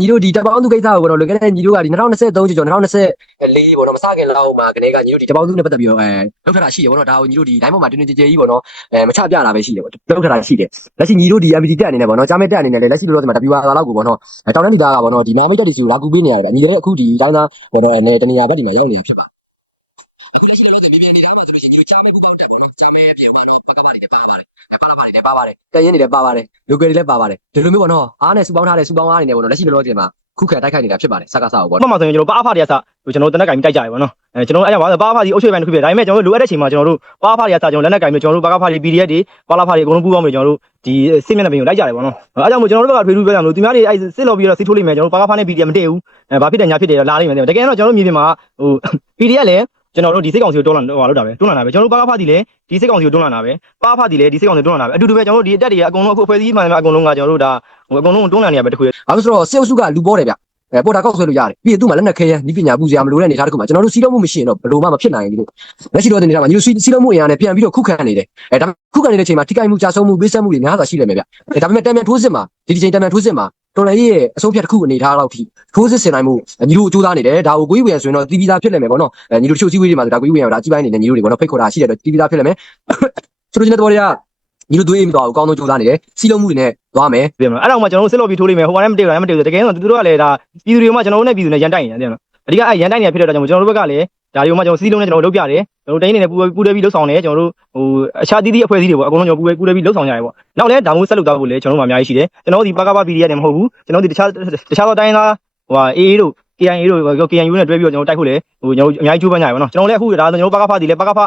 ညီတို့ဒီတပေါင်းသူကိစ္စကိုပေါ့နော်လွန်ခဲ့တဲ့ညီတို့ကဒီ2023ကျော်ကျော်2024ပေါ့နော်မစခင်လောက်မှာကနေကညီတို့ဒီတပေါင်းသူနဲ့ပတ်သက်ပြီးတော့အဲလောက်ထတာရှိတယ်ပေါ့နော်ဒါကိုညီတို့ဒီတိုင်းပေါ်မှာတင်းတင်းကြဲကြဲကြီးပေါ့နော်အဲမချပြတာပဲရှိတယ်ပေါ့လောက်ထတာရှိတယ်လက်ရှိညီတို့ဒီ MPT တက်အနေနဲ့ပေါ့နော်ကြားမဲ့တက်အနေနဲ့လည်းလက်ရှိလောလောဆယ်မှာ WR လောက်ကိုပေါ့နော်အဲတောင်းတန်းဒီသားကပေါ့နော်ဒီမာမိတ်တက်တီစီကိုလာကူပေးနေရတယ်ညီလည်းအခုဒီတိုင်းသားပေါ့နော်အနေတနေရာဘက်ဒီမှာရောက်နေတာဖြစ်ပါ အခုလက်ရှိလောလောဆယ်မြေပြင်နေတာမှာဆိုလို့ရှိရင်ညီကြားမဲ့ပူပေါင်းတက်ပေါ့နော်ကြားမဲ့အပြင်မှာတော့ပကပတွေလည်းပါပါတယ်ပါလာပါတယ်လည်းပါပါတယ်တရင်တွေလည်းပါပါတယ်လူကယ်တွေလည်းပါပါတယ်ဒီလိုမျိုးပေါ့နော်အားနဲ့စူပေါင်းထားတဲ့စူပေါင်းအားတွေနဲ့ပေါ့နော်လက်ရှိလောလောဆယ်မှာခုခံတိုက်ခိုက်နေတာဖြစ်ပါတယ်စကားစားကိုပေါ့မှတ်မှာဆိုရင်ကျွန်တော်ပါအဖတွေကစကျွန်တော်တနက်ကင်တိုက်ကြရပါတော့အဲကျွန်တော်အဲ့ဒါပါပါအဖဒီအုပ်ချုပ်ပိုင်းတစ်ခုပြဒါပေမဲ့ကျွန်တော်လိုအပ်တဲ့ချိန်မှာကျွန်တော်တို့ပါအဖတွေကစကျွန်တော်လက်နက်ကင်ပြီးကျွန်တော်တို့ပါအဖတွေ PDF တွေပါလာဖတွေအကုန်လုံးပူးပေါင်းပြီးကျွန်တော်တို့ဒီစစ်မျက်နှာပြင်ကိုလိုက်ကြတယ်ပေါ့နော်အဲကြောင့်မို့ကျွန်တော်တို့ဘက်ကထွေထူးပြောကြမလို့သူများတွေအဲ့စစ်လို့ပြီးတော့စစ်ထိုးလိမ့်မယ်ကျွန်တော်ပါအဖနဲ့ PDF မတည့်ဘူးအဲဘာဖြစ်တယ်ညာဖြစ်တယ်လာလိမ့်မယ်တကယ်တော့ကျွန်တော်တို့မြေပြင်မှာဟို PDF လည်း ကျွန်တော်တို့ဒီစစ်ကောင်စီကိုတွန်းလာဟိုလောက်တာပဲတွန်းလာတာပဲကျွန်တော်တို့ပါအဖတီလည်းဒီစစ်ကောင်စီကိုတွန်းလာတာပဲပါအဖတီလည်းဒီစစ်ကောင်စီကိုတွန်းလာတာပဲအတူတူပဲကျွန်တော်တို့ဒီအတက်တွေကအကုန်လုံးအခုအဖွဲ့အစည်းမှန်မှန်အကုန်လုံးကကျွန်တော်တို့ဒါဟိုအကုန်လုံးတွန်းလာနေရပဲတခု။ဘာလို့ဆိုတော့စေအုပ်စုကလူပေါ်တယ်ဗျ။အဲပေါ်တာကောက်ဆွဲလို့ရတယ်။ပြီးရင်သူ့မှာလက်နက်ခဲရန်ဤပညာပူစရာမလိုတဲ့အနေအထားတစ်ခုမှာကျွန်တော်တို့စီးလုံးမှုမရှိရင်တော့ဘယ်လိုမှမဖြစ်နိုင်ဘူးလို့။လက်ရှိတော့တဲ့အနေအထားမှာညီတို့စီစီးလုံးမှုအရာနဲ့ပြန်ပြီးတော့ခုခံနေတယ်။အဲဒါခုခံနေတဲ့အချိန်မှာထိခိုက်မှုကြာဆုံးမှုပေးဆက်မှုတွေများစွာရှိနေမယ်ဗျ။အဲဒါပေမဲ့တံမြန်ထိုးစစ်မှာဒီဒီချိန်တံမြန်ထိုးစစ်မှာ တော်လည်းရဲ့အဆုံးဖြတ်တစ်ခုအနေအထားလောက်ထိထိုးစစ်ဆင်နိုင်မှုညီတို့အကျိုးသားနေတယ်။ဒါကိုကိုကြီးဝေရဆိုရင်တော့တီးပြီးသားဖြစ်နေမယ်ပေါ့နော်။အဲညီတို့ချို့စည်းဝေးတွေမှာဒါကိုကြီးဝေရဒါအကြီးပိုင်းနေတယ်ညီတို့တွေပေါ့နော်ဖိတ်ခေါ်တာရှိတယ်တော့တီးပြီးသားဖြစ်နေမယ်။ဆိုလိုချင်တဲ့တော်တွေကညီတို့သွေးအိမ်မတော်ဘူးအကောင်းဆုံးကြိုးစားနေတယ်စီးလုံးမှုတွေနဲ့သွားမယ်ပြင်မလားအဲ့တော့မှကျွန်တော်တို့စစ်လို့ပြီးထိုးလိုက်မယ်ဟိုကလည်းမတည့်ဘူးလည်းမတည့်ဘူးတကယ်တော့သူတို့ကလည်းဒါပြည်သူတွေကမှကျွန်တော်တို့နဲ့ပြည်သူနဲ့ရန်တိုက်နေတယ်တဲ့နော်အဓိကအဲ့ရန်တိုက်နေဖြစ်တဲ့အတွက်ကြောင့်ကျွန်တော်တို့ဘက်ကလည်း ဒါတွေကိုမှကျွန်တော်စီးလုံးနဲ့ကျွန်တော်တို့လုပ်ပြတယ်ကျွန်တော်တို့တိုင်းနေနဲ့ပူပူတွဲပြီးလှုပ်ဆောင်တယ်ကျွန်တော်တို့ဟိုအခြားသီးသီးအဖွဲ့အစည်းတွေပေါ့အကုန်လုံးကျွန်တော်ပူပူတွဲပြီးလှုပ်ဆောင်ကြရတယ်ပေါ့နောက်လည်းဒါမျိုးဆက်လုပ်သွားဖို့လည်းကျွန်တော်တို့မှအများကြီးရှိတယ်ကျွန်တော်တို့ဒီပကပ PDF နဲ့မဟုတ်ဘူးကျွန်တော်တို့ဒီတခြားတခြားသောတိုင်းသားဟိုဟာ AA တို့ KIA တို့ KNU နဲ့တွဲပြီးတော့ကျွန်တော်တိုက်ဖို့လေဟိုကျွန်တော်တို့အများကြီးကြိုးပမ်းကြရပါတော့ကျွန်တော်လည်းအခုဒါကျွန်တော်တို့ပကဖတီလည်းပကဖ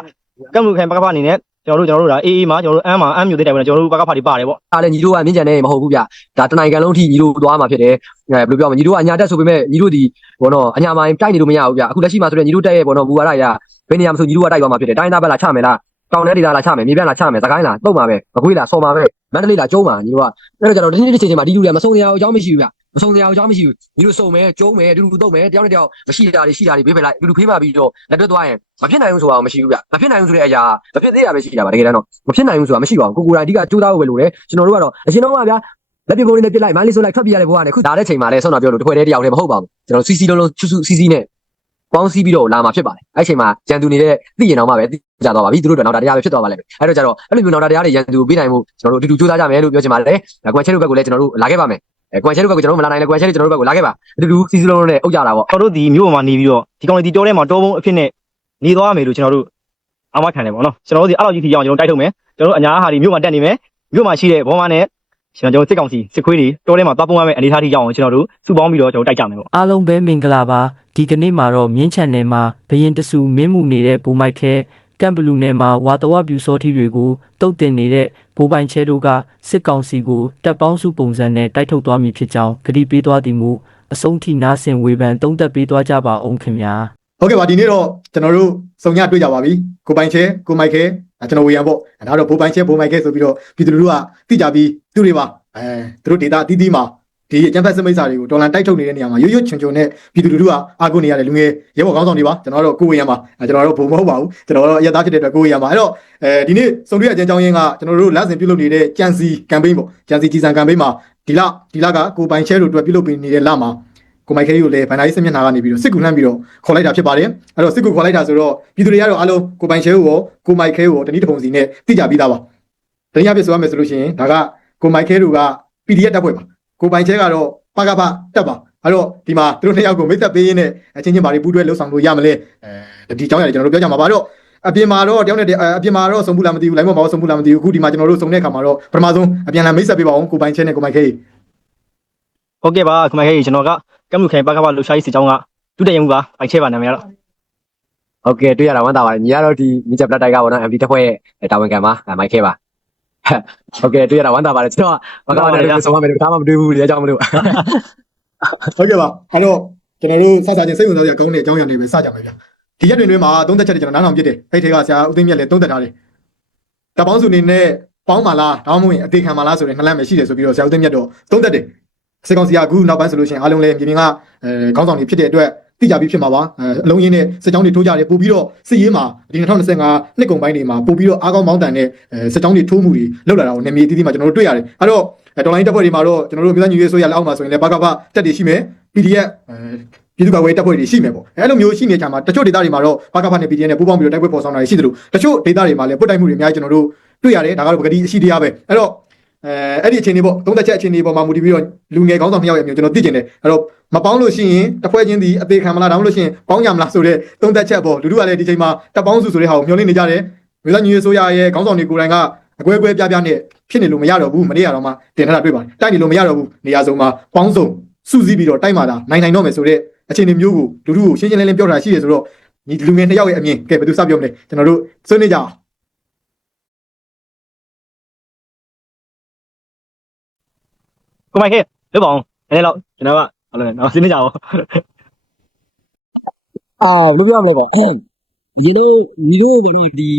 ကမ်လူခိုင်ပကဖအနေနဲ့ ကျွန်တော်တို့ကျွန်တော်တို့ဒါ AA မှာကျွန်တော်တို့အမ်းမှာအမ်းမျိုးတဲ့တိုင်ပဲကျွန်တော်တို့ပကဖတီပါတယ်ပေါ့အားလည်းညီတို့ကမြင့်ကြံနေမဟုတ်ဘူးဗျဒါတနိုင်ငံလုံးထိညီတို့သွားမှာဖြစ်တယ်အဲဘယ်လိုပြောမလဲညီတို့ကအညာတက်ဆိုပေမဲ့ညီတို့ဒီဘောနော်အညာမိုင်းတိုက်နေလို့မရဘူးဗျအခုလက်ရှိမှာဆိုတော့ညီတို့တက်ရဲ့ဘောနော်ဘူဝါရရဘယ်နေရာမှာဆိုညီတို့ကတိုက်သွားမှာဖြစ်တယ်တိုင်းသားဘက်လာချမယ်လားတောင်ထဲဒေသလာချမယ်မြေပြန့်လာချမယ်သခိုင်းလာတုံမှာပဲမကွေးလာဆော်မှာပဲမန္တလေးလာကျုံးမှာညီတို့ကအဲ့တော့ကျတော့ဒီနေ့ဒီချိန်ချိန်မှာဒီလူတွေကမဆုံးတရားအကြောင်းမရှိဘူးဗျ မဆုံးတရားအကြောင်းမရှိဘူးညီတို့စုံမယ်ကျုံးမယ်အတူတူတုံမယ်တယောက်နဲ့တယောက်မရှိတာတွေရှိတာတွေဘေးဖယ်လိုက်အတူတူဖေးမှပြီးတော့လက်တွဲသွားရင်မဖြစ်နိုင်ဘူးဆိုတာမရှိဘူးဗျမဖြစ်နိုင်ဘူးဆိုတဲ့အရာမဖြစ်သေးတာပဲရှိတာပါတကယ်တမ်းတော့မဖြစ်နိုင်ဘူးဆိုတာမရှိပါဘူးကိုကိုယ်တိုင်အဓိကကြိုးစားဖို့ပဲလိုတယ်ကျွန်တော်တို့ကတော့အရင်တော့ကဗျာလက်ပြကုန်းလေးနဲ့ပြစ်လိုက်မန်းလေးဆိုလိုက်ထွက်ပြရတဲ့ဘဝနဲ့ခုဒါတဲ့ချိန်မှာလည်းဆောင်းတာပြောလို့တစ်ခွဲတည်းတယောက်တည်းမဟုတ်ပါဘူးကျွန်တော်စီစီလုံးလုံးချူချူစီစီနဲ့ပေါင်းစီးပြီးတော့လာမှာဖြစ်ပါတယ်အဲ့ချိန်မှာရန်သူနေတဲ့သိရင်တော့မှပဲသိကြသွားပါပြီသူတို့တော့နောက်တာတရားပဲဖြစ်သွားပါလိမ့်မယ်အဲ့တော့ကျတော့အဲ့လိုမျိုးနောက်တာတရားတွေရန်သူပေးနိုင်မှုကျွန်တော်တို့အတူတူကြိုးစားကြမယ်လို့ပြောချင်ပါတယ်ကွန်ချဲတို့ဘက်ကလည်းကျွန်တော်တို့လာခဲ့ပါမယ် အဲကွန်ချဲတို့ဘက်ကကျွန်တော်တို့မလာနိုင်လဲကွန်ချဲတို့ကျွန်တော်တို့ဘက်ကလာခဲ့ပါအတူတူစီစီလုံးလုံးနဲ့အုပ်ကြတာပေါ့ကျွန်တော်တို့ဒီမြို့ပေါ်မှာနေပြီးတော့ဒီကောင်လေးဒီတောထဲမှာတောဘုံအဖြစ်နဲ့နေသွားမယ်လို့ကျွန်တော်တို့အမခံတယ်ပေါ့နော်ကျွန်တော်တို့ဒီအဲ့လိုကြီးထိအောင်ကျွန်တော်တိုက်ထုတ်မယ်ကျွန်တော်တို့အညာဟာဒီမြို့မှာတက်နေမယ်မြို့မှာရှိတဲ့ဘောမနဲ့ကျွန်တော်တို့စစ်ကောင်စီစစ်ခွေးတွေတောထဲမှာသွားပုံရမယ်အနေထားထိရောက်အောင်ကျွန်တော်တို့စုပေါင်းပြီးတော့ကျွန်တော်တိုက်ကြမယ်ပေါ့အားလုံးပဲမင်္ဂလာပါဒီကနေ့မှာတော့မြင်းချန်နယ်မှာဘရင်တဆူမင်းမှုနေတဲ့ဘူမိုက်ခဲ ကမ်ဘလူနယ်မှာဝါတဝပြူစောထီတွေကိုတုတ်တင်နေတဲ့ဘိုးပိုင်ချဲတို့ကစစ်ကောင်စီကိုတပ်ပေါင်းစုပုံစံနဲ့တိုက်ထုတ်သွားမည်ဖြစ်ကြောင်းကတိပေးသွားသည်မူအဆုံးထိနာဆင်ဝေဖန်တုံးသက်ပေးသွားကြပါအောင်ခင်ဗျာဟုတ်ကဲ့ပါဒီနေ့တော့ကျွန်တော်တို့စုံညတွေ့ကြပါပြီကိုပိုင်ချဲကိုမိုက်ခဲအဲကျွန်တော်ဝေယံပေါ့အဲဒါတော့ဘိုးပိုင်ချဲဘိုးမိုက်ခဲဆိုပြီးတော့ပြည်သူလူထုကသိကြပြီးသူတွေပါအဲသူတို့ဒေတာအသီးသီးမှာ ဒီအကြံဖက်စမိတ်စာတွေကိုဒေါ်လာတိုက်ထုတ်နေတဲ့နေရာမှာရွရွချွန်ချွန်နဲ့ပြည်သူလူထုကအားကိုးနေရတဲ့လူငယ်ရဲဘော်ကောင်းဆောင်တွေပါကျွန်တော်တို့ကိုဝေယံပါအဲကျွန်တော်တို့ဘုံမဟုတ်ပါဘူးကျွန်တော်တို့အရက်သားဖြစ်တဲ့အတွက်ကိုဝေယံပါအဲ့တော့အဲဒီနေ့စုံတွေ့အကြံကြောင်းရင်းကကျွန်တော်တို့လက်စင်ပြုလုပ်နေတဲ့ကြံစီကမ်ပိန်းပေါ့ကြံစီကြီးစံကမ်ပိန်းမှာဒီလဒီလကကိုပိုင်ချဲတို့အတွက်ပြုလုပ်ပေးနေတဲ့လမှာကိုမိုက်ခဲကိုလည်းဗန်နာရေးစစ်မျက်နှာကနေပြီးတော့စစ်ကူလှမ်းပြီးတော့ခေါ်လိုက်တာဖြစ်ပါတယ်အဲ့တော့စစ်ကူခေါ်လိုက်တာဆိုတော့ပြည်သူတွေကတော့အားလုံးကိုပိုင်ချဲကိုရောကိုမိုက်ခဲကိုရောတနည်းတစ်ပုံစီနဲ့သိကြပြီးသားပါတနည်းအားဖြင့်ဆိုရမယ်ဆိုလို့ရှိရင်ဒါကကိုမိုက်ခဲတို့က PDF တပ်ဖွဲ့ပါ ကိုပိုင်ချဲကတော့ပကပတပ်ပါအဲ့တော့ဒီမှာသူတို့နှစ်ယောက်ကိုမိတ်ဆက်ပေးရင်းနဲ့အချင်းချင်းဘာတွေပူးတွဲလှုပ်ဆောင်လို့ရမလဲအဲဒီအကြောင်းအရာတွေကျွန်တော်တို့ပြောကြမှာပါတော့အပြင်မှာတော့တယောက်နဲ့တယောက်အပြင်မှာတော့စုံဘူးလားမသိဘူးလိုင်းပေါ်မှာတော့စုံဘူးလားမသိဘူးအခုဒီမှာကျွန်တော်တို့စုံတဲ့အခါမှာတော့ပထမဆုံးအပြန်လည်မိတ်ဆက်ပေးပါအောင်ကိုပိုင်ချဲနဲ့ကိုမိုက်ခဲဟုတ်ကဲ့ပါခမခဲကြီးကျွန်တော်ကကမ်လူခိုင်ပကပလှူရှားရေးစစ်ကြောင်းကဒုတိယမှုပါပိုက်ချဲပါနာမည်ကတော့ဟုတ်ကဲ့တွေ့ရတာဝမ်းသာပါတယ်ညီကတော့ဒီမိချက်ပလက်တိုက်ကပေါ့နော် MD တစ်ဖွဲ့ရဲ့တာဝန်ခံပါမိုက်ခဲပါ ဟုတ်ကဲ့တွေ့ရတာဝမ်းသာပါတယ်ကျွန်တော်ကဘာကမှလည်းဆုံးမမယ်တခါမှမတွေ့ဘူးလေအကြောင်းမလို့ဟုတ်ကဲ့ပါအဲ့တော့ကျွန်တော်တို့စစချင်းစိတ်ဝင်စားစရာကောင်းတဲ့အကြောင်းအရာတွေပဲစကြမယ်ဗျဒီရက်တွင်တွင်မှာသုံးသက်ချက်တွေကျွန်တော်နားထောင်ပြတယ်အဲ့ထဲကဆရာဦးသိန်းမြတ်လည်းသုံးသက်ထားတယ်တပေါင်းစုအနေနဲ့ပေါင်းပါလားဒါမှမဟုတ်ရင်အသေးခံပါလားဆိုတဲ့နှလန့်ပဲရှိတယ်ဆိုပြီးတော့ဆရာဦးသိန်းမြတ်တော့သုံးသက်တယ်စစ်ကောင်စီကအခုနောက်ပိုင်းဆိုလို့ရှိရင်အားလုံးလည်းမြေပြင်ကအဲခေါင်းဆောင်တွေဖြစ်တဲ့အတွက် သိကြပြီးဖြစ်မှာပါအဲအလုံးရင်းနဲ့စစ်ကြောင်းတွေထိုးကြတယ်ပို့ပြီးတော့စစ်ရေးမှာဒီ2025နှစ်ကုန်ပိုင်းတွေမှာပို့ပြီးတော့အားကောင်းမောင်းတန်တဲ့အဲစစ်ကြောင်းတွေထိုးမှုတွေလောက်လာတာကိုနေမြေတီးတီးမှာကျွန်တော်တို့တွေ့ရတယ်အဲ့တော့အဲတော်လိုင်းတပ်ဖွဲ့တွေမှာတော့ကျွန်တော်တို့ပြည်သားညီရေးဆိုရလက်အောက်မှာဆိုရင်လည်းဘာကဘာတက်တွေရှိမယ် PDF အဲပြည်သူ့ကာကွယ်ရေးတပ်ဖွဲ့တွေရှိမယ်ပေါ့အဲလိုမျိုးရှိနေကြမှာတချို့ဒေသတွေမှာတော့ဘာကဘာနဲ့ PDF နဲ့ပူးပေါင်းပြီးတော့တိုက်ပွဲပေါ်ဆောင်တာတွေရှိတယ်လို့တချို့ဒေသတွေမှာလည်းပုတ်တိုက်မှုတွေအများကြီးကျွန်တော်တို့တွေ့ရတယ်ဒါကတော့ပကတိအရှိတရားပဲအဲ့တော့ အဲအဲ့ဒီအခြေအနေပေါ့သုံးသက်ချက်အခြေအနေပေါ်မှာမူတည်ပြီးတော့လူငယ်ကောင်းဆောင်နှစ်ယောက်ရဲ့အမျိုးကျွန်တော်သိကျင်တယ်အဲ့တော့မပေါင်းလို့ရှိရင်တစ်ဖွဲ့ချင်းဒီအသေးခံမလားဒါမှမဟုတ်လို့ရှိရင်ပေါင်းကြမလားဆိုတော့သုံးသက်ချက်ပေါ့လူတို့ကလည်းဒီချိန်မှာတပ်ပေါင်းစုဆိုတဲ့ဟာကိုမျှော်လင့်နေကြတယ်မြို့သားညီရေးဆိုရရဲ့ခေါင်းဆောင်တွေကိုယ်တိုင်ကအကွဲအကွဲပြားပြားနဲ့ဖြစ်နေလို့မရတော့ဘူးမနေ့ကတော့မှတင်ထားတာတွေ့ပါတယ်တိုက်နေလို့မရတော့ဘူးနေရာစုံမှာပေါင်းစုံစုစည်းပြီးတော့တိုက်မှသာနိုင်နိုင်တော့မယ်ဆိုတဲ့အခြေအနေမျိုးကိုလူတို့ကိုရှင်းရှင်းလင်းလင်းပြောထားရှိရဆိုတော့ဒီလူငယ်နှစ်ယောက်ရဲ့အမြင်ကဲဘယ်သူစပြောမလဲကျွန်တော်တို့ဆွေးနွေးကြအောင် ကိုမိုက်ခဲလွတ်ပါအောင်နည်းနည်းတော့ကျွန်တော်ကဟုတ်လဲနော်စဉ်းနေကြအောင်အာဘယ်လိုပြောရမလဲပေါ့ဒီနေ့ဒီလိုကတော့ဒီ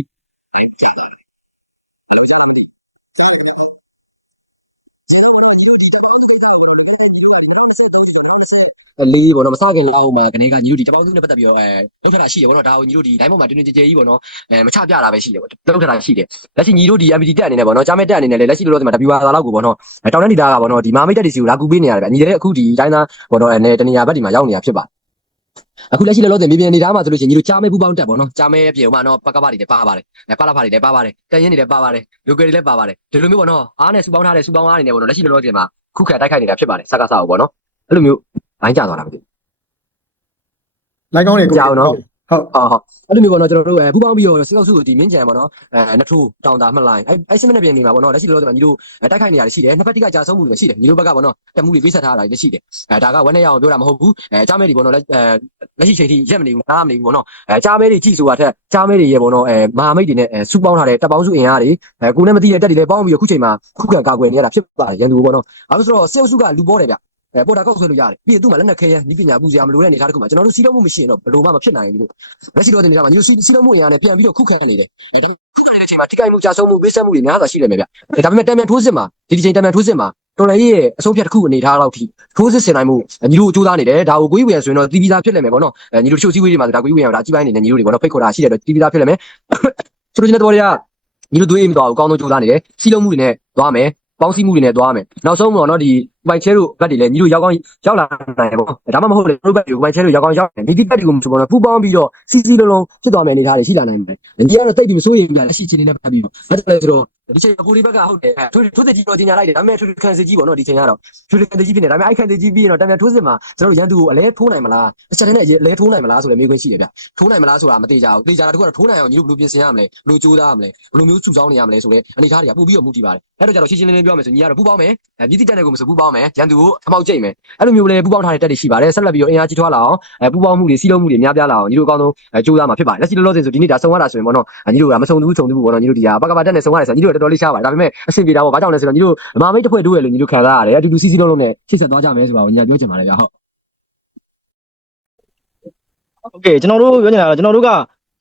လေးပေါ့နော်မစခင်လောက်မှာကနေကညီတို့ဒီတပေါင်းစုနဲ့ပတ်သက်ပြီးတော့အဲလောက်ထတာရှိတယ်ပေါ့နော်ဒါကိုညီတို့ဒီ line ပေါ်မှာတွင်တွင်ကြဲကြဲကြီးပေါ့နော်အဲမချပြတာပဲရှိတယ်ပေါ့လောက်ထတာရှိတယ်လက်ရှိညီတို့ဒီ MPT တက်အနေနဲ့ပေါ့နော်ကြားမဲ့တက်အနေနဲ့လည်းလက်ရှိလောလောဆယ်မှာ WR လောက်ကိုပေါ့နော်အဲတောင်တန်းဒေတာကပေါ့နော်ဒီမာမိတ်တက်တွေစီကိုလာကူပေးနေရတယ်ဗျညီတွေလည်းအခုဒီတိုင်းသားပေါ့နော်အဲတနေရာဘက်ဒီမှာရောက်နေတာဖြစ်ပါတယ်အခုလက်ရှိလောလောဆယ်မြေပြင်အနေထားမှာဆိုလို့ရှိရင်ညီတို့ကြားမဲ့ပူပေါင်းတက်ပေါ့နော်ကြားမဲ့အပြေမှာနော်ပကပတွေလည်းပါပါတယ်အဲပလာဖာတွေလည်းပါပါတယ်တရင်တွေလည်းပါပါတယ်လူကယ်တွေလည်းပါပါတယ်ဒီလိုမျိုးပေါ့နော်အားနဲ့စူပေါင်းထားတဲ့စူပေါင်းအားတွေနဲ့ပေါ့နော်လက်ရှိလောလောဆယ်မှာခုခံတိုက်ခိုက်နေတာဖြစ်ပါတယ်စကားစားကိုပေါ့နော်အဲ့လိုမျိုး ဘိုင်းကြသွားတာမသိဘူးလိုက်ကောင်းတယ်ကိုကြောက်နော်ဟုတ်ဟုတ်ဟုတ်အဲ့လိုမျိုးပေါ့နော်ကျွန်တော်တို့အဲပူပေါင်းပြီးတော့စစ်ကောက်စုကိုဒီမင်းကြံပေါ့နော်အဲနထူတောင်တာမှတ်လိုက်အဲအဲစစ်မနဲ့ပြင်နေမှာပေါ့နော်လက်ရှိလောလောဆယ်မှာညီတို့တိုက်ခိုက်နေရတယ်ရှိတယ်နှစ်ဖက်တိကကြာဆုံးမှုတွေရှိတယ်ညီတို့ဘက်ကပေါ့နော်တက်မှုတွေပေးဆက်ထားတာတွေရှိတယ်အဲဒါကဝက်နဲ့ရအောင်ပြောတာမဟုတ်ဘူးအဲကြားမဲတွေပေါ့နော်လက်အဲလက်ရှိချိန်ထိရက်မနေဘူးနားမနေဘူးပေါ့နော်အဲကြားမဲတွေကြည့်ဆိုတာထက်ကြားမဲတွေရေပေါ့နော်အဲမဟာမိတ်တွေနဲ့အဲစူပေါင်းထားတဲ့တပ်ပေါင်းစုအင်အားတွေအဲကိုနဲ့မသိတဲ့တက်တွေလည်းပေါင်းပြီးတော့ခုချိန်မှာခုခံကာကွယ်နေရတာဖြစ်ပါတယ်ရန်သူပေါ့နော်အဲလို့ဆိုတော့စစ်အုပ်စုကလူပေါ်တယ်ဗျ အဲပေါ်တာကောက်ဆွဲလို့ရတယ်ပြီးရင်သူ့မှာလက်နက်ခဲရန်ဒီပညာပူစရာမလိုတဲ့အနေအထားတစ်ခုမှာကျွန်တော်တို့စီးတော့မှုမရှိရင်တော့ဘလို့မှမဖြစ်နိုင်ဘူးလို့လက်ရှိတော့ဒီနေရာမှာညီတို့စီးတော့မှုအရာနဲ့ပြန်ပြီးတော့ခုခံနေတယ်ဒီတော့ဆိုတဲ့အချိန်မှာထိခိုက်မှုကြာဆုံးမှုဝိစက်မှုတွေများစွာရှိတယ်မယ်ဗျဒါပေမဲ့တံမြန်ထိုးစစ်မှာဒီဒီချိန်တံမြန်ထိုးစစ်မှာတော်လည်းရဲ့အဆုံးဖြတ်တစ်ခုအနေထားတော့ထိထိုးစစ်ဆင်နိုင်မှုညီတို့ကြိုးစားနေတယ်ဒါကိုကိုကြီးဝေရဆိုရင်တော့တီးပြီးသားဖြစ်လိမ့်မယ်ပေါ့နော်ညီတို့တချို့စည်းဝေးတွေမှာဒါကိုကြီးဝေရဒါအကြည့်ပိုင်းနေညီတို့တွေပေါ့နော်ဖိတ်ခေါ်တာရှိတယ်တော့တီးပြီးသားဖြစ်လိမ့်မယ်ဆိုတော့ကျွန်တော်တို့တွေကညီတို့သွေးအိမ်တော်ကိုအကောင်းဆုံးကြိုးစားနေတယ်စီးလုံးမှုတွေနဲ့သွားမယ်ပေါင်းစည်းမှုတွေနဲ့သွားမယ်နောက်ဆုံးတော့နော်ဒီ ပိုက်ချဲတို့ဘက်တွေလည်းညီတို့ရောက်ကောင်းရောက်လာနိုင်တယ်ပေါ့ဒါမှမဟုတ်လေတို့ဘက်တွေကိုပိုက်ချဲတို့ရောက်ကောင်းရောက်တယ်မိတိဘက်တွေကိုမဆိုပေါ့နော်ပူပေါင်းပြီးတော့စီစီလုံးလုံးဖြစ်သွားမယ်အနေထားတွေရှိလာနိုင်တယ်ဒီကတော့တိတ်ပြီးမစိုးရင်ပြလက်ရှိချင်းနေနဲ့ပတ်ပြီးတော့ဘာကြောင့်လဲဆိုတော့ဒီချိန်ကိုဒီဘက်ကဟုတ်တယ်ထိုးထိုးစစ်ကြီးတော့ကြီးညာလိုက်တယ်ဒါပေမဲ့ထိုးခံစစ်ကြီးပေါ့နော်ဒီချိန်ကတော့ထိုးခံစစ်ကြီးဖြစ်နေဒါပေမဲ့အဲ့ခံစစ်ကြီးပြီးရင်တော့တံမြန်ထိုးစစ်မှာကျွန်တော်တို့ရန်သူကိုအလဲထိုးနိုင်မလားအချက်နဲ့အလဲထိုးနိုင်မလားဆိုလည်းမေးခွန်းရှိတယ်ဗျထိုးနိုင်မလားဆိုတာမသိကြဘူးသိကြတာတခုကတော့ထိုးနိုင်အောင်ညီတို့ဘယ်လိုပြင်ဆင်ရမလဲဘယ်လိုကြိုးစားရမလဲဘယ်လိုမျိုးစုဆောင်းနေရမလဲဆိုတဲ့အနေထားတွေကပို့ပြီးတော့မူတည်ပါတယ်အဲ့တော့ကျတော့ရှင်းရှင်းလင်းလင်းပြောမယ်ဆိုညီကတော့ပူပေါင်းမယ်အဲမြစ်တိတက်တဲ့ကိုမဆိုပူပေါင်းမယ်ရန်သူကိုအမောက်ကျိတ်မယ်အဲ့လိုမျိုးလည်းပူပေါင်းထားတဲ့တက်တွေရှိပါတယ်ဆက်လက်ပြီးတော့အင်အားကြီးထွားလာအောင်အဲပူပေါင်းမှုတွေစီးလုံးမှုတွေများပြားလာအောင်ညီတို့အကောင်းဆုံးကြိုးစားမှာဖြစ်ပါတယ်လက်ရှိလောလောဆယ်ဆိုဒီနေ့ဒါဆုံးရတာဆိုရင်ပေါ့နော်ညီတို့ကမဆုံးဘူးဆုံးဘူးပေါ့နော်ညီတို့ဒီဟာဘကဘာတက်နဲ့ဆုံးရတယ်ဆိုညီတို့တော်တော်လေးရှားပါတယ်ဒါပေမဲ့အဆင်ပြေတာပေါ့ဘာကြောင့်လဲဆိုတော့ညီတို့မမိတ်တစ်ဖွဲ့တို့ရဲ့လို့ညီတို့ခံစားရတယ်အတူတူစီစီလုံးလုံးနဲ့ရှေ့ဆက်သွားကြမယ်ဆိုတာကိုညီကပြောချင်ပါတယ်ဗျဟုတ် โอเคကျွန်တော်တို့ပြောနေတာကကျွန်တော်တို့က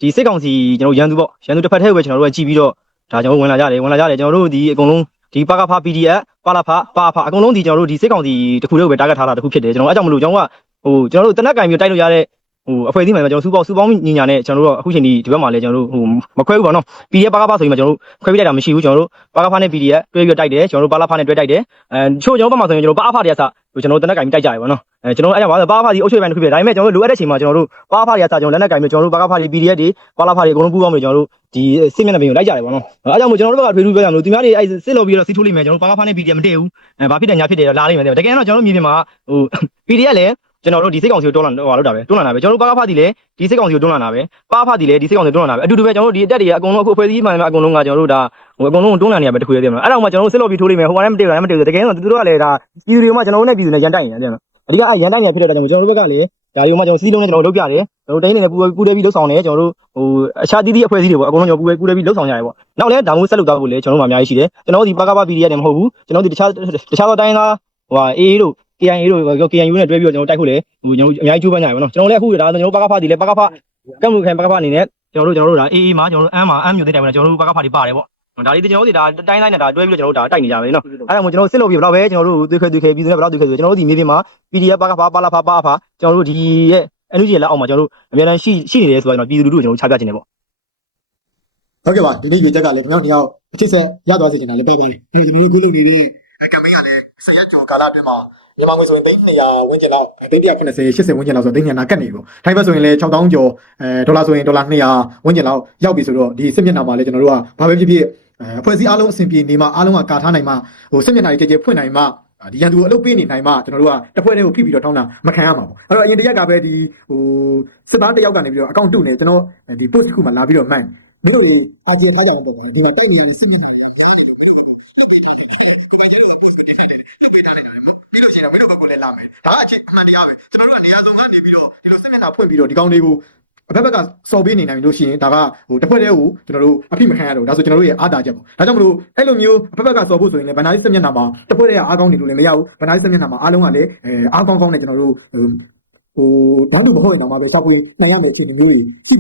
ဒီစစ်ကောင်စီကျွန်တော်ရန်သူပေါ့ရန်သူတစ်ဖက်ထဲကိုပဲကျွန်တော်တို့ကကြည့်ပြီးတော့ဒါကျွန်တော်တို့ဝင်လာကြတယ်ဝင်လာကြတယ်ကျွန်တော်တို့ဒီအကုန်လုံး ဒီပကဖ PDF ပါလာဖပါဖအကုန်လုံးဒီကျွန်တော်တို့ဒီစစ်ကောင်စီတစ်ခုတည်းကိုပဲ target ထားတာတစ်ခုဖြစ်တယ်ကျွန်တော်အဲကြောင့်မလို့ကျွန်တော်ကဟိုကျွန်တော်တို့တနက်ကင်မျိုးတိုက်လို့ရတဲ့ဟိုအဖွဲ့အစည်းမှာကျွန်တော်စူပေါင်းစူပေါင်းညီညာနဲ့ကျွန်တော်တို့အခုချိန်ဒီဒီဘက်မှာလည်းကျွန်တော်တို့ဟိုမခွဲဘူးပေါ့နော် PDF ပကဖဆိုရင်ကျွန်တော်တို့ခွဲပြလိုက်တာမရှိဘူးကျွန်တော်တို့ပကဖနဲ့ PDF တွဲပြီးတိုက်တယ်ကျွန်တော်တို့ပါလာဖနဲ့တွဲတိုက်တယ်အဲချို့ကျွန်တော်ဘက်မှာဆိုရင်ကျွန်တော်ပကဖတွေကစကျွန်တော်တို့တနက်ကင်တိုက်ကြရပါတော့ အဲကျွန်တော်အဲကြောင့်ပါပါဖာဒီအုပ်ချုပ်ပိုင်းတစ်ခုဖြစ်ဒါပေမဲ့ကျွန်တော်တို့လိုအပ်တဲ့ချိန်မှာကျွန်တော်တို့ပါဖာတွေကစကျွန်တော်လက်နက်ကင်မျိုးကျွန်တော်တို့ပါဖာတွေ PDF တွေပါလာဖာတွေအကုန်လုံးပူးပေါင်းပြီးကျွန်တော်တို့ဒီစစ်မျက်နှာပြင်ကိုလိုက်ကြတယ်ပေါ့နော်အဲကြောင့်မို့ကျွန်တော်တို့ဘက်ကထွေထူးပြောရမလို့သူများတွေအဲစစ်လို့ပြီးတော့စီထိုးလိမ့်မယ်ကျွန်တော်တို့ပါဖာနဲ့ PDF မတည့်ဘူးအဲဘာဖြစ်တယ်ညာဖြစ်တယ်လာလိမ့်မယ်တကယ်တော့ကျွန်တော်တို့မြေပြင်မှာဟို PDF လည်းကျွန်တော်တို့ဒီစိတ်ကောင်စီကိုတွန်းလာဟိုလောက်တာပဲတွန်းလာတာပဲကျွန်တော်တို့ပါဖာဒီလည်းဒီစိတ်ကောင်စီကိုတွန်းလာတာပဲပါဖာဒီလည်းဒီစိတ်ကောင်စီကိုတွန်းလာတာပဲအတူတူပဲကျွန်တော်တို့ဒီအတက်တွေအကုန်လုံးအခုအဖွဲ့အစည်းမှန်မှအကုန်လုံးကကျွန်တော်တို့ဒါဟိုအကုန်လုံးတွန်းလာနေရပဲတခုရသေးတယ်မလားအဲ့တော့မှကျွန်တော်တို့စစ်လို့ပြီးထိုးလိမ့်မယ်ဟိုကလည်းမတည့်ဘူးလည်းမတည့်ဘူးတကယ်တော့သူတို့ကလည်းဒါပြည်သူတွေကမှကျွန်တော်တို့နဲ့ပြည်သူနဲ့ရန်တိုက်နေတယ်တဲ့နော် အဓိကအဲရန်တိုင်းနေဖြစ်တဲ့အတွက်ကြောင့်ကျွန်တော်တို့ဘက်ကလည်းဒါတွေကိုမှကျွန်တော်စီးလုံးနဲ့ကျွန်တော်တို့လုပ်ပြတယ်ကျွန်တော်တိုင်းနေနဲ့ပူပူတဲပြီးလှုပ်ဆောင်တယ်ကျွန်တော်တို့ဟိုအခြားတီးတီးအဖွဲ့အစည်းတွေပေါ့အကုန်လုံးကျွန်တော်ပူပူတဲပြီးလှုပ်ဆောင်ကြရတယ်ပေါ့နောက်လည်းဒါမျိုးဆက်လုပ်သွားဖို့လည်းကျွန်တော်တို့မှအများကြီးရှိတယ်ကျွန်တော်တို့ဒီပကပ PDF နဲ့မဟုတ်ဘူးကျွန်တော်တို့ဒီတခြားတခြားသောတိုင်းသားဟိုဟာ AA တို့ KIA တို့ KNU နဲ့တွဲပြီးတော့ကျွန်တော်တိုက်ဖို့လည်းဟိုကျွန်တော်အများကြီးကြိုးပမ်းကြရပါတော့ကျွန်တော်လည်းအခုဒါကျွန်တော်တို့ပကပဒီလည်းပကပကမ်မူခိုင်ပကပအနေနဲ့ကျွန်တော်တို့ကျွန်တော်တို့ဒါ AA မှာကျွန်တော်တို့အမ်းမှာအမ်းမျိုးတဲ့တိုင်မှာကျွန်တော်တို့ပကပတွေပါတယ်ပေါ့ ဒါလေးကျွန်တော်တို့ဒီဒါတိုင်းတိုင်းနဲ့ဒါတွဲပြီးတော့ကျွန်တော်တို့ဒါတိုက်နေကြပဲနော်အဲ့ဒါမှကျွန်တော်တို့စစ်လို့ပြဘယ်တော့ပဲကျွန်တော်တို့သွေးခွဲသွေးခွဲပြည်သူတွေဘယ်တော့သွေးခွဲသွေးကျွန်တော်တို့ဒီမြေပြင်မှာ PDF ပါကဖာပါလာဖာပါဖာကျွန်တော်တို့ဒီရဲ့ energy လက်အောက်မှာကျွန်တော်တို့အများတန်းရှိရှိနေတယ်ဆိုတော့ကျွန်တော်ပြည်သူလူထုကိုကျွန်တော်ချပြချင်တယ်ပေါ့ဟုတ်ကဲ့ပါဒီနေ့ရွေးချက်ကလည်းခင်ဗျားတို့တယောက်အချစ်ဆက်ရသွားစေချင်တာလည်းပဲပဲဒီဒီလိုကိုလုပ်နေတဲ့ campaign ကလည်းဆယ်ရက်ကျော်ကာလအတွင်းမှာ မြန်မာငွေဆိုရင်300ဝန်းကျင်လောက်390 80ဝန်းကျင်လောက်ဆိုတော့300နာကတ်နေပြီပေါ့ထိုင်းဘက်ဆိုရင်လည်း6000ကျော်အဲဒေါ်လာဆိုရင်ဒေါ်လာ200ဝန်းကျင်လောက်ရောက်ပြီဆိုတော့ဒီစစ်မျက်နှာမှာလည်းကျွန်တော်တို့ကဘာပဲဖြစ်ဖြစ်အဲအဖွဲ့အစည်းအားလုံးအဆင်ပြေနေမှအားလုံးကကာထားနိုင်မှဟိုစစ်မျက်နှာကြီးကြဲကြဲဖွင့်နိုင်မှဒီရန်သူကိုအလုပ်ပေးနေနိုင်မှကျွန်တော်တို့ကတစ်ဖွဲ့တည်းကိုဖိပြီးတော့ထောင်းတာမခံရမှာပေါ့အဲ့တော့အရင်တရက်ကပဲဒီဟိုစစ်သားတစ်ယောက်ကနေပြီးတော့အကောင့်တုနေကျွန်တော်ဒီ post တစ်ခုမှာလာပြီးတော့မှန်တို့အာဂျီထားကြအောင်ပေါ့ဒီမှာတိတ်နေရတဲ့စစ်မျက်နှာပြီးလို့ရှိရင်မင်းတို့ဘက်ကလည်းလာမယ် ဒါကအချင်းအမှန်တရားပဲကျွန်တော်တို့ကနေရာစုံကနေပြီးတော့ဒီလိုစစ်မျက်နှာဖွင့်ပြီးတော့ဒီကောင်းတွေကိုအဘက်ဘက်ကစော်ပေးနေနိုင်လို့ရှိရင်ဒါကဟိုတစ်ဖွဲ့တည်းကိုကျွန်တော်တို့အဖိမခံရတော့ဒါဆိုကျွန်တော်တို့ရဲ့အားတာချက်ပေါ့ဒါကြောင့်မလို့အဲ့လိုမျိုးအဘက်ဘက်ကစော်ဖို့ဆိုရင်လည်းဗန္ဒာရီစစ်မျက်နှာမှာတစ်ဖွဲ့တည်းကအားကောင်းနေလို့လည်းမရဘူးဗန္ဒာရီစစ်မျက်နှာမှာအားလုံးကလည်းအဲအားကောင်းကောင်းနဲ့ကျွန်တော်တို့ဟိုဘာလို့မဟုတ်ရင်မှာပဲစောက်ပြီးနိုင်ရမယ်အခြေအနေမျိုးရှ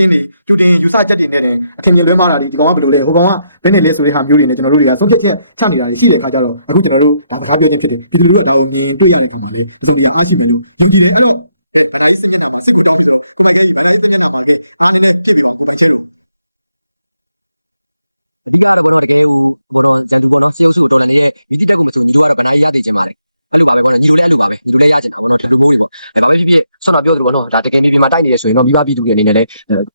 ိတယ်ကျူတင်ယူဆ ချက်တွေနဲ့လည်းအထင်မြင်လွဲမှားတာဒီဒီကောင်ကဘယ်လိုလဲဟိုကောင်ကဘယ်နဲ့လဲဆိုတဲ့ဟာမျိုးတွေနဲ့ကျွန်တော်တို့တွေကသုံးသက်ချက်ချနေတာတွေရှိတဲ့အခါကျတော့အခုကျွန်တော်တို့ဒါတကားပြောနေဖြစ်တယ်ဒီလိုလေးဘယ်လိုတွေ့ရနေကြလဲဒီလိုအားရှိနေတယ်ဒီလိုလေးကျွန်တော်တို့ဆင်းဆူတော်လည်းမိတိတက်ကိုမဆုံးညီတို့ကတော့ဗနေရသေးချင်ပါတယ် အဲ့လိုပါပဲပေါ့နော်ညီတို့လည်းအဲ့လိုပါပဲညီတို့လည်းရချင်တာပေါ့နော်ဒီလိုမျိုးတွေပေါ့အဲ့ပါပဲဖြစ်ဖြစ်ဆောနာပြောသလိုပေါ့နော်ဒါတကယ်မြေပြင်မှာတိုက်နေရဆိုရင်တော့မိဘပြည်သူတွေအနေနဲ့လည်း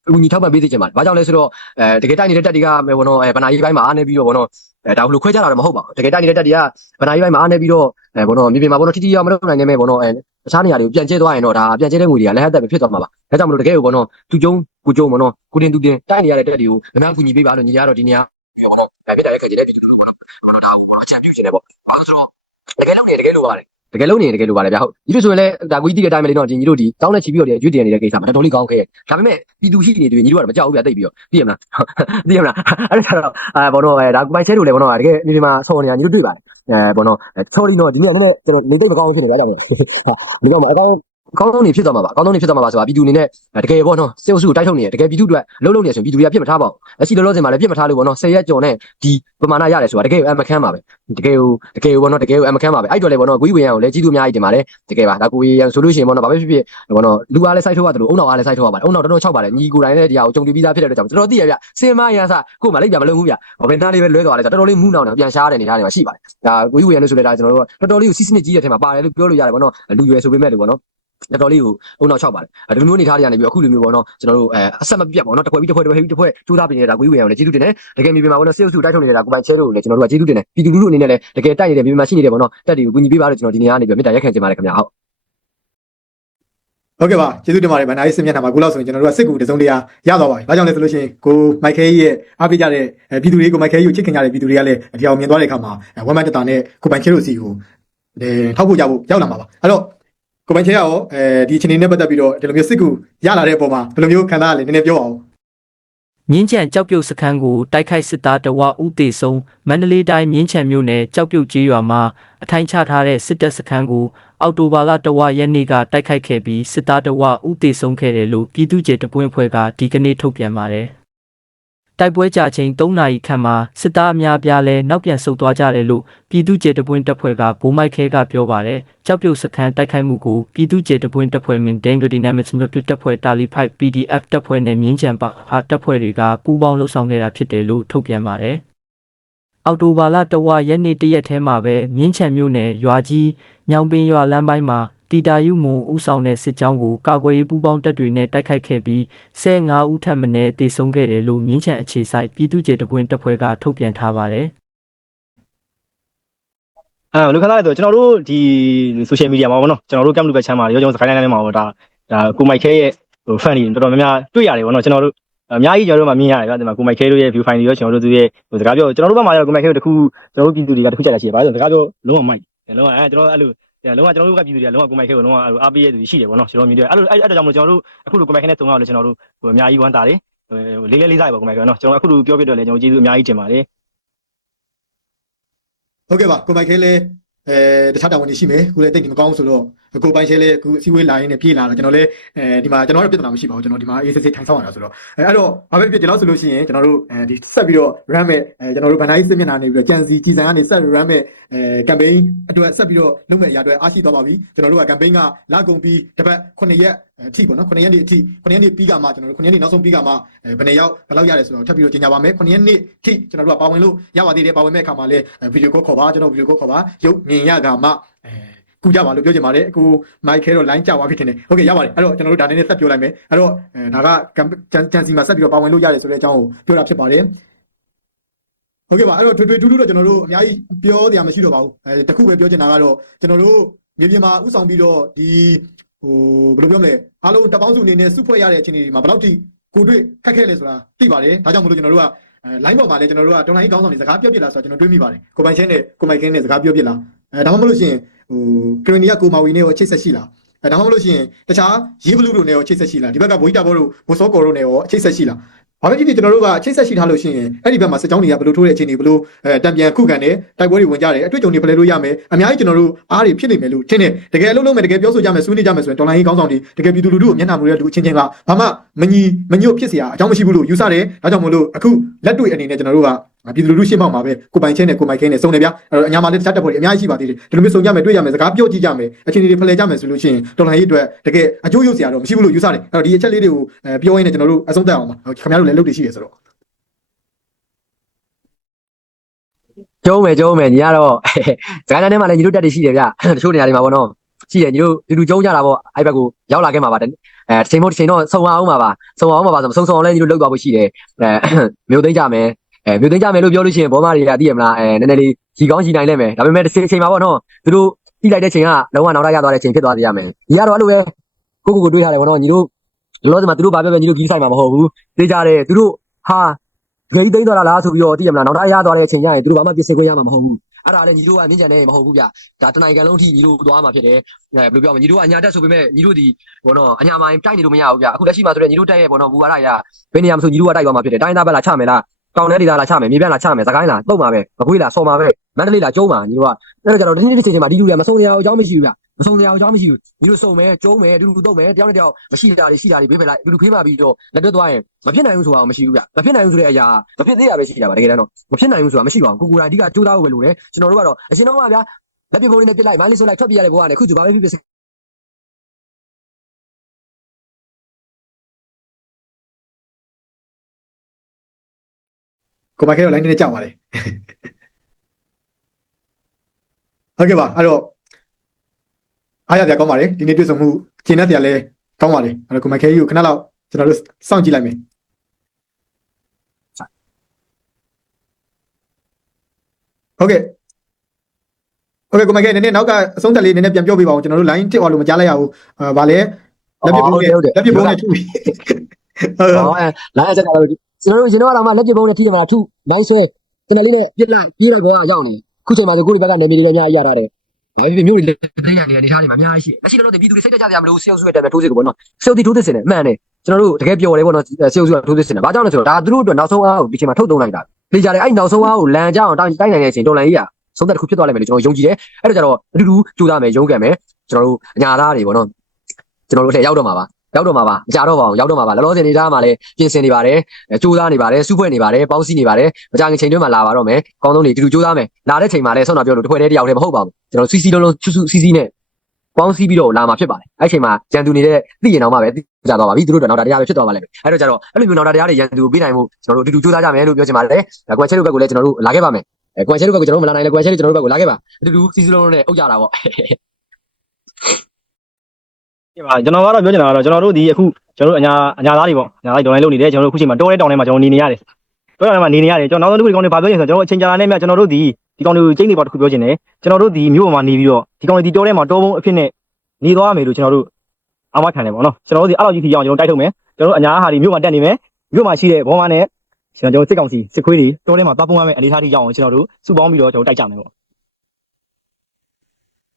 အညီထောက်ပံ့ပေးသေးချင်ပါတယ်ဘာကြောင့်လဲဆိုတော့အဲတကယ်တိုက်နေတဲ့တက်တွေကမယ်ပေါ့နော်အဲဗနာကြီးပိုင်းမှာအားနေပြီးတော့ပေါ့နော်အဲဒါဘလို့ခွဲကြတာတော့မဟုတ်ပါဘူးတကယ်တိုက်နေတဲ့တက်တွေကဗနာကြီးပိုင်းမှာအားနေပြီးတော့အဲပေါ့နော်မြေပြင်မှာပေါ့နော်ထိထိရောက်မလုပ်နိုင်နေမဲ့ပေါ့နော်အဲတခြားနေရာတွေကိုပြန်ကျဲသွားရင်တော့ဒါပြန်ကျဲတဲ့ငွေတွေကလည်းဟက်သက်ပဲဖြစ်သွားမှာပါဒါကြောင့်မလို့တကယ်ကိုပေါ့နော်သူကျုံကိုကျုံပေါ့နော်ကိုတင်သူတင်တိုက်နေရတဲ့တက်တွေကိုအများကူညီပေးပါလို့ညီရတော့ဒီနေရာပေါ့နော်ဒါဖြစ်တာလည်းခင်ကျတဲ့ပြည်သူတို့ပေါ့နော်ပေါ့နော်ဒါကိုပေါ့နော်ချန်ပြူချင်တယ်ပေါ့ဘာလို့ဆိုတော့ တကယ်လုံးနေတကယ်လို့ပါတယ်တကယ်လုံးနေတကယ်လို့ပါတယ်ဗျာဟုတ်ဒီလိုဆိုရင်လည်းဒါကိုကြီးတိတဲ့အတိုင်းပဲလေနော်ဒီညီတို့ဒီတောင်းနဲ့ချီပြီးတော့ရွေးတင်နေတဲ့ကိစ္စမှာတော်တော်လေးကောင်းခဲ့ရဲ့ဒါပေမဲ့ပြည်သူရှိနေတယ်ညီတို့ကတော့မကြောက်ဘူးဗျာတိတ်ပြီးတော့သိရမလားသိရမလားအဲ့ဒါတော့အဲဘောနော်အဲဒါကိုပိုင်ချဲတို့လည်းဘောနော်တကယ်နေဒီမှာဆော်နေတာညီတို့တွေ့ပါတယ်အဲဘောနော် sorry နော်ဒီနေ့ကလည်းကျွန်တော်နေတော့မကောင်းဖြစ်နေကြတာဗျာဒီကောင်မှာအကောင်း အကောင်းဆုံးနေဖြစ်သွားမှာပါအကောင်းဆုံးနေဖြစ်သွားမှာပါဆိုတာပြည်သူအနေနဲ့တကယ်ပေါ့နော်စေအုပ်စုကိုတိုက်ထုတ်နေတယ်တကယ်ပြည်သူတွေအလုံးလုံးနေဆိုရင်ပြည်သူတွေကပြစ်မထားပါဘူးလက်ရှိလောလောဆယ်မှာလည်းပြစ်မထားလို့ပေါ့နော်10ရက်ကျော်နဲ့ဒီပမာဏရတယ်ဆိုတာတကယ်အမခမ်းပါပဲတကယ်ကိုတကယ်ကိုပေါ့နော်တကယ်ကိုအမခမ်းပါပဲအဲ့တော့လေပေါ့နော်ကိုကြီးဝေရန်ကိုလည်းကြီးသူအများကြီးတင်ပါတယ်တကယ်ပါဒါကိုဝေရန်ဆိုလို့ရှိရင်ပေါ့နော်ဘာပဲဖြစ်ဖြစ်ပေါ့နော်လူအားလည်းစိုက်ထုတ်ရတယ်လို့အုံနောက်အားလည်းစိုက်ထုတ်ရပါတယ်အုံနောက်တော်တော်၆ပါတယ်ညီကိုတိုင်းလည်းဒီဟာကိုကြုံတွေ့ပြီးသားဖြစ်တဲ့အတွက်ကြောင့်တော်တော်သိရဗျစင်မရန်စကို့မှာလိုက်ပြမလုံးဘူးဗျဘာပဲနားလေးပဲလွဲသွားလဲတော်တော်လေးမူးနောင်နေပြန်ရှားတဲ့နေသားတွေမှာရှိပါတယ်ဒါကိုကြီးဝေရန်လို့ဆိုလဲဒါကျွန်တော်တို့တော်တော်လေးကိုစီးစနစ်ကြီးတဲ့ထဲမှာပါတယ်လို့ပြောလို့ရတယ်ပေါ့နော်လူရွယ်ဆိုပေမဲ့လို့ပေါ့နော် တော်တော်လေးကိုအုံနောက်၆ပါတယ်ဒီလိုမျိုးနေထားတွေကနေပြီးအခုလိုမျိုးပေါ့နော်ကျွန်တော်တို့အဲအဆက်မပြတ်ပေါ့နော်တစ်ခွက်ပြီးတစ်ခွက်တစ်ခွက်ပြီးတစ်ခွက်စူးစမ်းပြင်နေတာကိုကြီးဝေရန်ကိုလည်းကျေးဇူးတင်တယ်တကယ်မြေပြင်မှာပေါ့နော်စေအုပ်စုတိုက်ထုတ်နေတာကိုပိုင်ချဲတို့ကိုလည်းကျွန်တော်တို့ကကျေးဇူးတင်တယ်ပြည်သူလူထုအနေနဲ့လည်းတကယ်တိုက်နေတဲ့မြေပြင်မှာရှိနေတဲ့ပေါ့နော်တက်တွေကိုကူညီပေးပါလို့ကျွန်တော်ဒီနေရာကနေပြီးမေတ္တာရက်ခံချင်ပါတယ်ခင်ဗျာဟုတ်ဟုတ်ကဲ့ပါကျေးဇူးတင်ပါတယ်ဗန္ဒာရီစစ်မျက်နှာမှာခုလောက်ဆိုရင်ကျွန်တော်တို့ကစစ်ကူတစုံတရာရသွားပါပြီ။ဘာကြောင့်လဲဆိုလို့ရှိရင်ကိုမိုက်ခဲကြီးရဲ့အားပေးကြတဲ့အဲပြည်သူတွေကိုမိုက်ခဲကြီးကိုချစ်ခင်ကြတဲ့ပြည်သူတွေကလည်းဒီအောင်မြင်သွားတဲ့အခါမှာဝမ်မန်တတာနဲ့ကိုပိုင်ချဲတို့စီကိုအဲထောက်ဖို့ကြဖို့ရောက်လာမှာပါ။အဲ့တော့ ကိုပိုင်ချဲကရောအဲဒီအချိန်နဲ့ပတ်သက်ပြီးတော့ဒီလိုမျိုးစစ်ကူရလာတဲ့အပေါ်မှာဘယ်လိုမျိုးခံစားရလဲနည်းနည်းပြောအောင်မြင်းချံကြောက်ပြုတ်စခန်းကိုတိုက်ခိုက်စစ်သားတဝဦးတေဆုံးမန္တလေးတိုင်းမြင်းချံမြို့နယ်ကြောက်ပြုတ်ကြီးရွာမှာအထိုင်ချထားတဲ့စစ်တပ်စခန်းကိုအောက်တိုဘာလတဝရက်နေ့ကတိုက်ခိုက်ခဲ့ပြီးစစ်သားတဝဦးတေဆုံးခဲ့တယ်လို့ပြည်သူ့ကျေတပွင့်ဖွဲ့ကဒီကနေ့ထုတ်ပြန်ပါတယ်။ တိုက်ပွဲကြချိန်3နာရီခန့်မှာစစ်သားအများပြားလဲနောက်ပြန်ဆုတ်သွားကြတယ်လို့ပြည်သူ့ကျေတပွင့်တပ်ဖွဲ့ကဘိုးမိုက်ခဲကပြောပါတယ်။ကြောက်ပြုတ်စခန်းတိုက်ခိုက်မှုကိုပြည်သူ့ကျေတပွင့်တပ်ဖွဲ့မင်းဒန်ဂဒီနမစ်မြတ်တပ်ဖွဲ့တာလီဖိုက် PDF တပ်ဖွဲ့နဲ့မြင်းချံပါဟာတပ်ဖွဲ့တွေကပူးပေါင်းလှုပ်ဆောင်နေတာဖြစ်တယ်လို့ထုတ်ပြန်ပါတယ်။အော်တိုဘာလတဝရက်နေ့တရက်ထဲမှာပဲမြင်းချံမြို့နယ်ရွာကြီး ညောင်ပင်ရွာလမ်းပိုင်းမှာတီတာယုမုံဦးဆောင်တဲ့စစ်ကြောင်းကိုကာကွယ်ရေးပူးပေါင်းတပ်တွေနဲ့တိုက်ခိုက်ခဲ့ပြီး15ဦးထပ်မံတေဆုံးခဲ့တယ်လို့မြင်းချံအခြေစိုက်ပြည်သူ့ကျေတပွင့်တပ်ဖွဲ့ကထုတ်ပြန်ထားပါတယ်။အဲလူခသားတွေဆိုကျွန်တော်တို့ဒီ social media မှာပေါ့နော်ကျွန်တော်တို့ကမ်လူပဲချမ်းပါရောကျွန်တော်စကိုင်းလိုင်းထဲမှာပေါ့ဒါဒါကိုမိုက်ခဲရဲ့ဟို fan တွေတော်တော်များများတွေ့ရတယ်ပေါ့နော်ကျွန်တော်တို့အများကြီးကျွန်တော်တို့မှမြင်ရတယ်ဗျာဒီမှာကိုမိုက်ခဲတို့ရဲ့ view file တွေရောကျွန်တော်တို့သူရဲ့ဟိုစကားပြောကျွန်တော်တို့ဘက်မှာရောကိုမိုက်ခဲတို့တခုကျွန်တော်တို့ပြည်သူတွေကတခုကြတာရှိတယ်ဘာလို့လဲဆိုတော့စကားပြောလုံးဝမိုက် တယ်လုံးဝအဲကျွန်တော်အဲ့လိုလုံးဝကျွန်တော်တို့ကပြည်သူတွေကလုံးဝကိုမိုက်ခဲကိုလုံးဝအားပေးရတဲ့သူရှိတယ်ပေါ့နော်ကျွန်တော်မြင်တယ်အဲ့လိုအဲ့အဲ့ဒါကြောင့်မလို့ကျွန်တော်တို့အခုလိုကိုမိုက်ခဲနဲ့တုံးအောင်လေကျွန်တော်တို့ဟိုအများကြီးဝမ်းသာတယ်ဟိုလေးလေးလေးစားရပါကိုမိုက်ခဲနော်ကျွန်တော်အခုလိုပြောပြတော့လေကျွန်တော်ကျေးဇူးအများကြီးတင်ပါတယ်ဟုတ်ကဲ့ပါကိုမိုက်ခဲလည်း အဲတခြားတာဝန်တွေရှိမယ်ခုလည်းတိတ်နေမကောင်းဆိုတော့ကိုပိုင်ရှဲလေးအခုအစည်းအဝေးလာရင်းနဲ့ပြေးလာတော့ကျွန်တော်လည်းအဲဒီမှာကျွန်တော်တို့ပြဿနာမရှိပါဘူးကျွန်တော်ဒီမှာအေးစစ်စစ်ထိုင်ဆောင်ရတာဆိုတော့အဲအဲ့တော့ဘာပဲဖြစ်ဒီလောက်ဆိုလို့ရှိရင်ကျွန်တော်တို့အဲဒီဆက်ပြီးတော့ run မဲ့အဲကျွန်တော်တို့ဗန်ဒိုင်းစစ်မျက်နှာနေပြီးတော့ကြံစီကြည်စံကနေဆက် run မဲ့အဲ campaign အတွက်ဆက်ပြီးတော့လုပ်မဲ့အရာအတွက်အားရှိသွားပါပြီကျွန်တော်တို့က campaign ကလာကုန်ပြီးတစ်ပတ်9ရက် အထိပေါ့နော်9ရက်နေ့အထိ9ရက်နေ့ပြီးကမှကျွန်တော်တို့9ရက်နေ့နောက်ဆုံးပြီးကမှအဲဘယ်နှစ်ယောက်ဘယ်လောက်ရတယ်ဆိုတော့ထပ်ပြီးတော့ကြေညာပါမယ်9ရက်နေ့အထိကျွန်တော်တို့ကပါဝင်လို့ရပါသေးတယ်ပါဝင်မဲ့အခါမှာလည်းဗီဒီယိုကောခေါ်ပါကျွန်တော်ဗီဒီယိုကောခေါ်ပါရုပ်မြင်ရကမှအဲကူကြပါလို့ပြောချင်ပါတယ်အခုမိုက်ခဲတော့ line ကြောက်သွားဖြစ်တင်တယ်ဟုတ်ကဲ့ရပါတယ်အဲ့တော့ကျွန်တော်တို့ဒါနဲ့ဆက်ပြောလိုက်မယ်အဲ့တော့အဲဒါကဂျန်စီမှာဆက်ပြီးတော့ပါဝင်လို့ရတယ်ဆိုတဲ့အကြောင်းကိုပြောတာဖြစ်ပါတယ်ဟုတ်ကဲ့ပါအဲ့တော့ထွေထွေထူးထူးတော့ကျွန်တော်တို့အများကြီးပြောတရားမရှိတော့ပါဘူးအဲတခုပဲပြောချင်တာကတော့ကျွန်တော်တို့မြေပြင်မှာဥဆောင်ပြီးတော့ဒီ ဟိုဘယ်လိုပြောမလဲအားလုံးတပေါင်းစုအနေနဲ့စုဖွဲ့ရတဲ့အချိန်တွေမှာဘယ်လောက်ထိကိုတွေ့ခက်ခဲလဲဆိုတာသိပါတယ်ဒါကြောင့်မလို့ကျွန်တော်တို့ကအဲ line ပေါ်မှာလည်းကျွန်တော်တို့ကတော်လိုင်းကောင်းဆောင်တွေစကားပြောပြလာဆိုတော့ကျွန်တော်တွေးမိပါတယ်ကိုပိုင်ချင်းနဲ့ကိုမိုက်ခင်းနဲ့စကားပြောပြလာအဲဒါမှမဟုတ်လို့ရှိရင်ဟိုကရီနီယာကိုမာဝီနဲ့ရောချိတ်ဆက်ရှိလားအဲဒါမှမဟုတ်လို့ရှိရင်တခြားရေးဘလူးတို့နဲ့ရောချိတ်ဆက်ရှိလားဒီဘက်ကဘိုးတာဘောတို့ဘိုစောကော်တို့နဲ့ရောချိတ်ဆက်ရှိလား ဘာပဲဖြစ်ဖြစ်ကျွန်တော်တို့ကချိတ်ဆက်ရှိထားလို့ရှိရင်အဲ့ဒီဘက်မှာစစ်ကြောင်းတွေကဘယ်လိုထိုးတဲ့အခြေအနေဘယ်လိုအဲတံပြန်ခုခံတယ်တိုက်ပွဲတွေဝင်ကြတယ်အတွေ့အကြုံတွေဖလှယ်လို့ရမယ်အများကြီးကျွန်တော်တို့အားတွေဖြစ်နေမယ်လို့ထင်တယ်တကယ်အလုပ်လုပ်မယ်တကယ်ပြောဆိုကြမယ်ဆွေးနွေးကြမယ်ဆိုရင်ဒေါ်လာကြီးကောင်းဆောင်တွေတကယ်ပြည်သူလူထုကိုမျက်နှာမူတဲ့လူအချင်းချင်းကဘာမှမညီမညွတ်ဖြစ်စရာအကြောင်းမရှိဘူးလို့ယူဆတယ်ဒါကြောင့်မို့လို့အခုလက်တွေ့အနေနဲ့ကျွန်တော်တို့က ပြည်သူလူထုရှင်းပေါက်မှာပဲကိုပိုင်ချင်းနဲ့ကိုမိုက်ခင်းနဲ့စုံနေဗျအဲ့တော့အညာမှာလည်းတခြားတပ်ဖွဲ့တွေအများကြီးရှိပါသေးတယ်ဒီလိုမျိုးစုံကြမယ်တွေ့ကြမယ်စကားပြောကြည့်ကြမယ်အချင်းတွေဖလှယ်ကြမယ်ဆိုလို့ရှိရင်တော်လှန်ရေးအတွက်တကယ်အကျိုးရုပ်စရာတော့မရှိဘူးလို့ယူဆတယ်အဲ့တော့ဒီအချက်လေးတွေကိုပြောရင်းနဲ့ကျွန်တော်တို့အဆုံးသတ်အောင်ပါခင်ဗျားတို့လည်းလုပ်တွေရှိရဆိုတော့ကျုံးမယ်ကျုံးမယ်ညီကတော့စကိုင်းတိုင်းထဲမှာလည်းညီတို့တက်တွေရှိတယ်ဗျတချို့နေရာတွေမှာပေါ့နော်ရှိတယ်ညီတို့လူလူကျုံးကြတာပေါ့အဲ့ဘက်ကိုရောက်လာခဲ့မှာပါအဲတစ်ချိန်မို့တစ်ချိန်တော့ဆုံအောင်ပါပါဆုံအောင်ပါပါဆိုဆုံဆုံအောင်လည်းညီတို့လောက်သွားဖို့ရှိတယ်အဲမြို့သိမ့်ကြမယ် အဲမြို့သိမ်းကြမယ်လို့ပြောလို့ရှိရင်ဘောမတွေကသိရမလားအဲနည်းနည်းလေးကြီးကောင်းကြီးနိုင်လဲမယ်ဒါပေမဲ့တစ်ချိန်ချိန်မှာပေါ့နော်သူတို့တိလိုက်တဲ့ချိန်ကလုံးဝနောက်ရရသွားတဲ့ချိန်ဖြစ်သွားသေးရမယ်ညီကတော့အဲ့လိုပဲကိုကိုကိုတွေးထားတယ်ပေါ့နော်ညီတို့လောဆယ်မှာသူတို့ဘာပြောပြောညီတို့ကြီးဆိုင်မှာမဟုတ်ဘူးသိကြတယ်သူတို့ဟာဂိမ်းသိမ်းသွားတာလားဆိုပြီးတော့သိရမလားနောက်ရရသွားတဲ့အချိန်ကျရင်သူတို့ဘာမှပြင်ဆင်ခွင့်ရမှာမဟုတ်ဘူးအဲ့ဒါလည်းညီတို့ကမြင့်ကြံနေမဟုတ်ဘူးဗျဒါတနိုင်ကန်လုံးထိညီတို့သွားမှာဖြစ်တယ်အဲဘယ်လိုပြောမလဲညီတို့ကအညာတက်ဆိုပေမဲ့ညီတို့ဒီဘောနော်အညာမိုင်းတိုက်နေလို့မရဘူးဗျအခုလက်ရှိမှာဆိုတော့ညီတို့တက်ရဲ့ဘောနော်ဘူဝါရရဘယ်နေရာမှာဆိုညီတို့ကတိုက်သွားမှာဖြစ်တယ်တိုင်းသားဘက်လာချမယ်လား တောင်ထဲဒေသလာချမယ်မြေပြန့်လာချမယ်စကိုင်းလာတုတ်မှာပဲမကွေးလာဆော်မှာပဲမန္တလေးလာကျုံးမှာညီတို့ကအဲ့တော့ကျတော့ဒီနေ့ဒီချိန်ချိန်မှာဒီလူတွေကမဆုံးရအောင်အကြောင်းမရှိဘူးဗျမဆုံးရအောင်အကြောင်းမရှိဘူးညီတို့စုံမယ်ကျုံးမယ်တူတူတုတ်မယ်တယောက်နဲ့တယောက်မရှိတာတွေရှိတာတွေဘေးဖယ်လိုက်တူတူဖေးမှပြီးတော့လက်တွဲသွားရင်မဖြစ်နိုင်ဘူးဆိုတာမရှိဘူးဗျမဖြစ်နိုင်ဘူးဆိုတဲ့အရာမဖြစ်သေးတာပဲရှိတာပါတကယ်တမ်းတော့မဖြစ်နိုင်ဘူးဆိုတာမရှိပါဘူးကိုကိုတိုင်းအဓိကကြိုးစားဖို့ပဲလိုတယ်ကျွန်တော်တို့ကတော့အရှင်တော့ကဗျာလက်ပြပုံလေးနဲ့ပြစ်လိုက်မန်းလေးဆိုလိုက်ထွက်ပြရတဲ့ဘဝနဲ့ခုကျဘာပဲဖြစ်ဖြစ် ကိုမိုက်ခဲတော့ line နဲ့ကြောက်ပါတယ်ဟုတ်ကဲ့ပါအဲ့တော့အားရပြကောင်းပါတယ်ဒီနေ့တွေ့ဆုံမှုကျင်းတဲ့တရားလဲကောင်းပါတယ်အဲ့တော့ကိုမိုက်ခဲကြီးကိုခဏလောက်ကျွန်တော်တို့စောင့်ကြည့်လိုက်မယ်ဟုတ်ကဲ့ဟုတ်ကဲ့ကိုမိုက်ခဲနည်းနည်းနောက်ကအဆုံးသက်လေးနည်းနည်းပြန်ပြောပြပါဦးကျွန်တော်တို့ line တစ်သွားလို့မကြားလိုက်ရဘူးအဲဗာလဲလက်ပြပုံးနဲ့လက်ပြပုံးနဲ့ထူပြီး ဟုတ်ဟောအဲလိုင်းအချက်ကတော့ကျွန်တော်တို့ရင်တော့တော့မှလက်ပြပုံးနဲ့ထိတယ်မှာထုနိုင်ဆွဲကျွန်တော်လေးနဲ့ပြစ်လိုက်ပြေးလိုက်ဘောကရောက်နေခုချိန်မှာဆိုကိုယ့်ဒီဘက်ကနေမြေတွေလည်းအများကြီးရတာတယ်ဘာဖြစ်ဖြစ်မျိုးတွေလက်သိရနေတဲ့အနေထားတွေမှာအများကြီးရှိတယ်လက်ရှိတော့ပြည်သူတွေစိတ်တက်ကြကြမလို့စေုပ်စုရဲ့တံထိုးစစ်ကိုပေါ့နော်စေုပ်တီထိုးစစ်စင်တယ်အမှန်တယ်ကျွန်တော်တို့တကယ်ပြောတယ်ပေါ့နော်စေုပ်စုကထိုးစစ်စင်တယ်ဘာကြောင့်လဲဆိုတော့ဒါသူတို့အတွက်နောက်ဆုံးအားကိုဒီချိန်မှာထုတ်သုံးလိုက်တာလေကြတယ်အဲ့နောက်ဆုံးအားကိုလန်ကြအောင်တိုင်းတိုင်းနိုင်တဲ့အချိန်တော်လန်ကြီးကဆုံးသက်တစ်ခုဖြစ်သွားလိမ့်မယ်လို့ကျွန်တော်ယုံကြည်တယ်အဲ့ဒါကြတော့အတူတူကြိုးစားမယ်ရုန်းကန်မယ်ကျွန်တော်တို့အညာသားတွေပေါ့နော်ကျွန်တော်တို့အထက်ရောက်တော့မှာပါ ရောက်တော့မှာပါမကြတော့ပါအောင်ရောက်တော့မှာပါလောလောဆယ်နေသားမှာလည်းပြင်ဆင်နေပါတယ်ကြိုးစားနေပါတယ်စုဖွဲ့နေပါတယ်ပေါင်းစည်းနေပါတယ်မကြခင်ချိန်တွင်းမှာလာပါတော့မယ်ကောင်းဆုံးနေတူတူကြိုးစားမယ်လာတဲ့ချိန်မှာလည်းဆောင်းတာပြောလို့တစ်ခွဲတည်းတယောက်တည်းမဟုတ်ပါဘူးကျွန်တော်စီစီလုံးလုံးစုစုစီစီနဲ့ပေါင်းစည်းပြီးတော့လာမှာဖြစ်ပါတယ်အဲ့ချိန်မှာရန်သူနေတဲ့သိရင်တော့မှပဲသိကြသွားပါပြီသူတို့တော့နောက်တာတရားပဲဖြစ်သွားပါလိမ့်မယ်အဲ့တော့ကျတော့အဲ့လိုမျိုးနောက်တာတရားတွေရန်သူပေးနိုင်မှုကျွန်တော်တို့အတူတူကြိုးစားကြမယ်လို့ပြောချင်ပါတယ်ကွန်ချက်တို့ဘက်ကိုလည်းကျွန်တော်တို့လာခဲ့ပါမယ်ကွန်ချက်တို့ဘက်ကိုကျွန်တော်တို့မလာနိုင်လဲကွန်ချက်တို့ကျွန်တော်တို့ဘက်ကိုလာခဲ့ပါအတူတူစီစီလုံးလုံးနဲ့အုပ်ကြတာပေါ့ ဒီမှာကျွန်တော်ကတော့ပြောချင်တာကတော့ကျွန်တော်တို့ဒီအခုကျွန်တော်တို့အညာအညာသားတွေပေါ့အညာသားတွေဒေါ်လာလုပ်နေတယ်ကျွန်တော်တို့အခုချိန်မှာတောထဲတောင်ထဲမှာကျွန်တော်နေနေရတယ်တောထဲမှာနေနေရတယ်ကျွန်တော်နောက်ဆုံးတစ်ခုဒီကောင်တွေဘာပြောချင်ဆိုတော့ကျွန်တော်အချိန်ကြာလာနေမြကျွန်တော်တို့ဒီဒီကောင်တွေကိုကျင်းနေပါတစ်ခုပြောချင်တယ်ကျွန်တော်တို့ဒီမြို့ပေါ်မှာနေပြီးတော့ဒီကောင်တွေဒီတောထဲမှာတောပုံးအဖြစ်နဲ့နေသွားမယ်လို့ကျွန်တော်တို့အာမခံတယ်ပေါ့နော်ကျွန်တော်တို့ဒီအဲ့လိုကြီးထိအောင်ကျွန်တော်တိုက်ထုတ်မယ်ကျွန်တော်တို့အညာဟာဒီမြို့မှာတက်နေမယ်မြို့မှာရှိတဲ့ဘောမနဲ့ကျွန်တော်တို့စစ်ကောင်စီစစ်ခွေးတွေတောထဲမှာသွားပုံရမယ်အနေထားထိရအောင်ကျွန်တော်တို့စုပေါင်းပြီးတော့ကျွန်တော်တိုက်ကြမယ်ပေါ့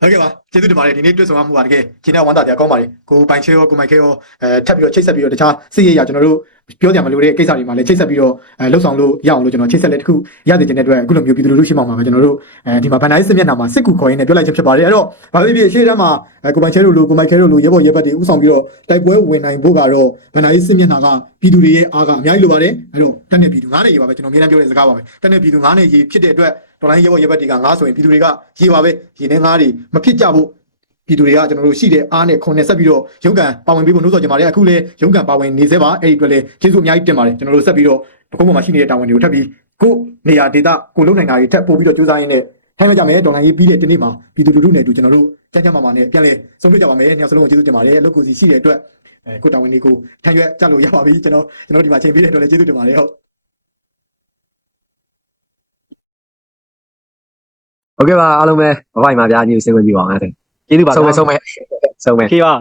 ဟုတ်ကဲ့ပါကျေးဇူးတင်ပါတယ်ဒီနေ့တွေ့ဆုံမှုပါတကယ်ကျင်းတဲ့ဝမ်းသာတရားကောင်းပါတယ်ကိုပိုင်ချဲရောကိုမိုက်ခဲရောအဲထပ်ပြီးတော့ချိတ်ဆက်ပြီးတော့တခြားစစ်ရေးရကျွန်တော်တို့ပြောကြမလို့တဲ့ကိစ္စတွေမှာလည်းချိတ်ဆက်ပြီးတော့အဲလှုပ်ဆောင်လို့ရအောင်လို့ကျွန်တော်ချိတ်ဆက်လက်တစ်ခုရတဲ့ခြင်းတဲ့အတွက်အခုလိုမျိုးပြည်သူလူထုရှိမှမှာပဲကျွန်တော်တို့အဲဒီမှာဗန်ဒိုင်းစစ်မျက်နှာမှာစစ်ကူခေါ်ရင်းနဲ့ပြောလိုက်ခြင်းဖြစ်ပါတယ်အဲ့တော့ဘာဖြစ်ဖြစ်ရှေ့တန်းမှာကိုပိုင်ချဲတို့လိုကိုမိုက်ခဲတို့လိုရဲဘော်ရဲဘက်တွေဥဆောင်ပြီးတော့တိုက်ပွဲဝင်နိုင်ဖို့ကတော့ဗန်ဒိုင်းစစ်မျက်နှာကပြည်သူတွေရဲ့အားကအများကြီးလိုပါတယ်အဲ့တော့တက်နေပြည်သူငါးနေရေပါပဲကျွန်တော်အမြဲတမ်းပြောတဲ့စကားပါပဲတက်နေပြည်သူငါးနေရေဖြစ်တဲ့အတွက် တော်လိုင်းရဲဘော်ရဲဘက်တွေကငါးဆိုရင်ပြည်သူတွေကရေပါပဲရေနဲ့ငါးတွေမဖြစ်ကြဖို့ပြည်သူတွေကကျွန်တော်တို့ရှိတဲ့အားနဲ့ခွန်နဲ့ဆက်ပြီးတော့ရုန်းကန်ပါဝင်ပြီးဖို့နှိုးဆော်ကြပါတယ်အခုလည်းရုန်းကန်ပါဝင်နေသေးပါအဲ့ဒီအတွက်လည်းကျေးဇူးအများကြီးတင်ပါတယ်ကျွန်တော်တို့ဆက်ပြီးတော့ပကုံးပေါ်မှာရှိနေတဲ့တာဝန်တွေကိုထပ်ပြီးကိုနေရာဒေတာကိုလုံနိုင်တာတွေထပ်ပို့ပြီးတော့ကြိုးစားရင်းနဲ့ထိုင်မကြမယ်ဒေါ်လာရေးပြီးတဲ့ဒီနေ့မှာပြည်သူလူထုနဲ့အတူကျွန်တော်တို့ကြမ်းကြမ်းမာမာနဲ့ပြန်လဲဆုံးဖြတ်ကြပါမယ်ညောင်စလုံးကိုကျေးဇူးတင်ပါတယ်အလုပ်ကိုစီရှိတဲ့အတွက်အဲကိုတာဝန်တွေကိုထမ်းရွက်ကြလို့ရပါပြီကျွန်တော်ကျွန်တော်ဒီမှာချိန်ပြီးတဲ့အတွက်လည်းကျေးဇူးတင်ပါတယ်ဟုတ် ဟုတ်ကဲ့ပါအားလုံးပဲဘဘိုင်ပါဗျာညီစင်ဝင်ကြည့်ပါအောင်အဲ့ဒါကျေးဇူးပါဆုံးမယ်ဆုံးမယ်ဆုံးမယ်ခေပါ